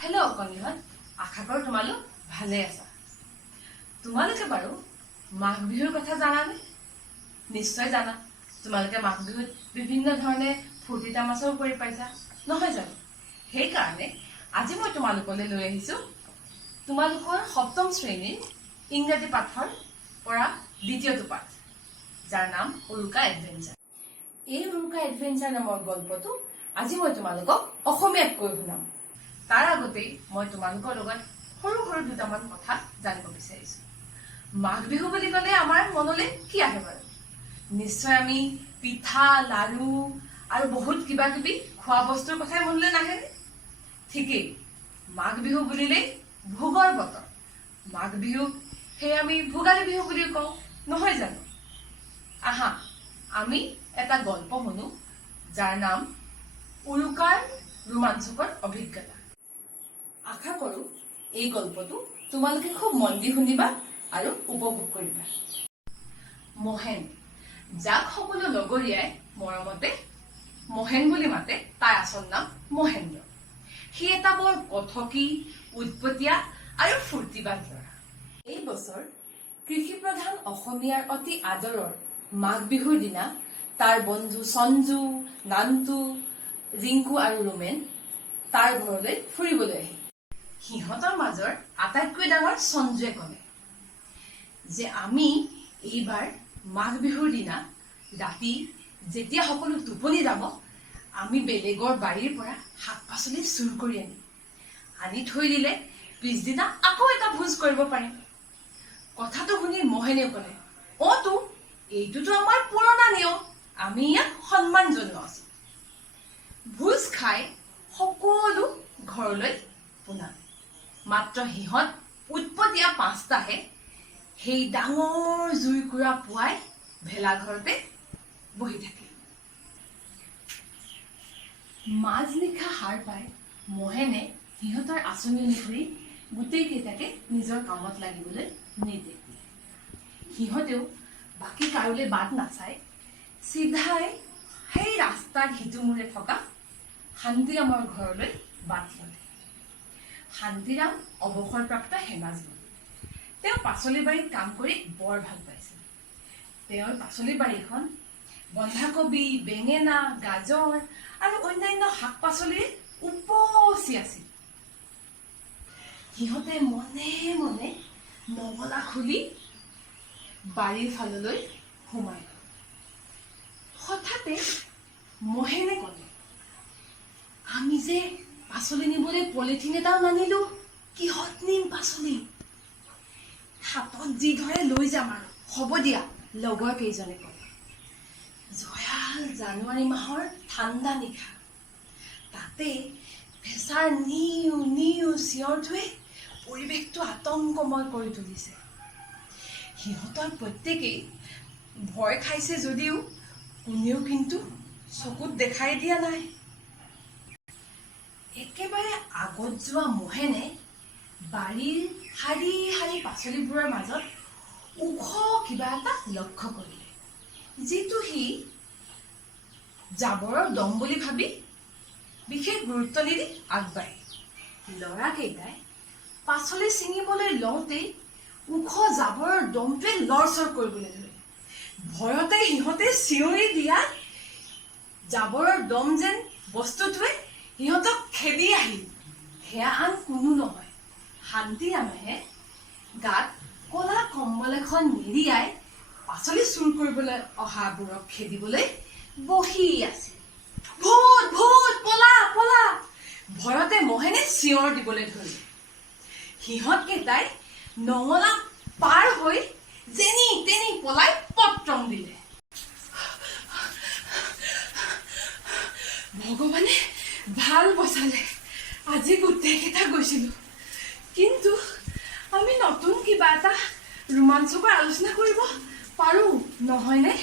Hello' অকণিহঁত, আশা কৰোঁ তোমালোক ভালে আছা। তোমালোকে বাৰু মাঘ বিহুৰ কথা জানানে? নিশ্চয় জানা। তোমালোকে মাঘ বিহুত বিভিন্ন ধৰণে ফূৰ্তি তামাচাও কৰি পাইছা, নহয় জানো? সেইকাৰণে আজি মই তোমালোকলৈ লৈ আহিছোঁ তোমালোকৰ সপ্তম শ্ৰেণীৰ ইংৰাজী পাঠৰ পৰা দ্বিতীয়টো পাঠ, যাৰ নাম উৰুকা এডভেঞ্চাৰ। এই উৰুকা এডভেঞ্চাৰ নামৰ গল্পটো আজি মই তোমালোকক অসমীয়াত কৈ শুনাম। তাৰ আগতেই মই তোমালোকৰ লগত সৰু সৰু দুটামান কথা জানিব বিচাৰিছোঁ। মাঘ বিহু বুলি ক'লে আমাৰ মনলৈ কি আহে বাৰু? নিশ্চয় আমি পিঠা, লাড়ু আৰু বহুত কিবা কিবি খোৱা বস্তুৰ কথাই মনলৈ নাহেনে? ঠিকেই, মাঘ বিহু বুলিলেই ভোগৰ বতৰ। মাঘ বিহুক সেয়ে আমি ভোগালী বিহু বুলিও কওঁ, নহয় জানো? আহা, আমি এটা গল্প শুনো, যাৰ নাম উৰুকাৰ ৰোমাঞ্চকৰ অভিজ্ঞতা। আশা কৰোঁ এই গল্পটো তোমালোকে খুব মন দি শুনিবা আৰু উপভোগ কৰিবা। মহেন, যাক সকলো লগৰীয়াই মৰমতে মহেন বুলি মাতে, তাৰ আচল নাম মহেন্দ্ৰ। সি এটা বৰ কথকি, উৎপতীয়া আৰু ফূৰ্তিবাদ ল'ৰা। এই বছৰ কৃষিপ্ৰধান অসমীয়াৰ অতি আদৰৰ মাঘ বিহুৰ দিনা তাৰ বন্ধু সঞ্জু, নান্তু, ৰিংকু আৰু ৰোমেন তাৰ ঘৰলৈ ফুৰিবলৈ আহিল। সিহঁতৰ মাজৰ আটাইতকৈ ডাঙৰ সঞ্জুৱে ক'লে যে আমি এইবাৰ মাঘ বিহুৰ দিনা ৰাতি যেতিয়া সকলো টোপনি যাব, আমি বেলেগৰ বাৰীৰ পৰা শাক পাচলি চুৰ কৰি আনি থৈ দিলে পিছদিনা আকৌ এটা ভোজ কৰিব পাৰিম। কথাটো শুনি মহেনে ক'লে, অতো এইটোতো আমাৰ পুৰণা নিয়ম, আমি ইয়াক সন্মান জনোৱা উচিত। ভোজ খাই সকলো ঘৰলৈ পোনালে। মাত্ৰ সিহঁত উৎপতীয়া পাঁচটাহে সেই ডাঙৰ জুইকুৰা পুৱাই ভেলাঘৰতে বহি থাকিল। মাজনিশা সাৰ পাই মহেনে সিহঁতৰ আঁচনি অনুসৰি গোটেইকেইটাকে নিজৰ কামত লাগিবলৈ নিৰ্দেশ দিলে। সিহঁতেও বাকী কাৰোলৈ বাট নাচাই চিধাই সেই ৰাস্তাৰ সিটোমূৰে থকা শান্তিৰামৰ ঘৰলৈ বাট ল'লে। শান্তিৰাম অৱসৰপ্ৰাপ্ত সেনাজী। তেওঁ পাচলি বাৰীত কাম কৰি বৰ ভাল পাইছিল। তেওঁৰ পাচলি বাৰীখন বন্ধাকবি, বেঙেনা, গাজৰ আৰু অন্যান্য শাক পাচলিৰে উপচি আছিল। সিহঁতে মনে মনে নগলা খুলি বাৰীৰ ফাললৈ সোমাই গ'ল। হঠাতে মহেনে ক'লে, আমি যে পাচলি নিবলৈ পলিথিন এটাও নানিলো, কিহত নিম পাচলি? হাতত যি ধৰে লৈ যাম আৰু, হ'ব দিয়া, লগৰ কেইজনে ক'লে। জয়াল জানুৱাৰী মাহৰ ঠাণ্ডা নিশা, তাতে ফেঁচাৰ নিউ নিউ চিঞৰটোৱে পৰিৱেশটো আতংকময় কৰি তুলিছে। সিহঁতৰ প্ৰত্যেকেই ভয় খাইছে যদিও কোনেও কিন্তু চকুত দেখাই দিয়া নাই। একেবাৰে আগত যোৱা মহেনে বাৰীৰ শাৰী শাৰী পাচলিবোৰৰ মাজত ওখ কিবা এটা লক্ষ্য কৰিলে, যিটো সি জাবৰৰ দম বুলি ভাবি বিশেষ গুৰুত্ব নিদি আগবাঢ়িল। ল'ৰাকেইটাই পাচলি ছিঙিবলৈ লওঁতেই ওখ জাবৰৰ দমটোৱে লৰচৰ কৰিবলৈ ধৰিলে। ভয়তে সিহঁতে চিঞৰি দিয়া জাবৰৰ দম যেন বস্তুটোৱে সিহঁতক খেদি আহিল। সেয়া আন কোনো নহয়, শান্তিৰামেহে গাত কলা কম্বল এখন মেৰিয়াই পাচলি চুৰ কৰিবলৈ অহাবোৰক খেদিবলৈ বহি আছিল। ভূত ভূত, পলা পলা, ভয়তে মহেনে চিঞৰ দিবলৈ ধৰিলে। সিহঁতকেইটাই নঙলা পাৰ হৈ যেনি তেনি পলাই পত্ৰং দিলে। ভগৱানে ভাল বচালে, আজি গোটেইকেইটা গৈছিলো। কিন্তু আমি নতুন কিবা এটা ৰোমাঞ্চকৰ আলোচনা কৰিব পাৰো, নহয়নে?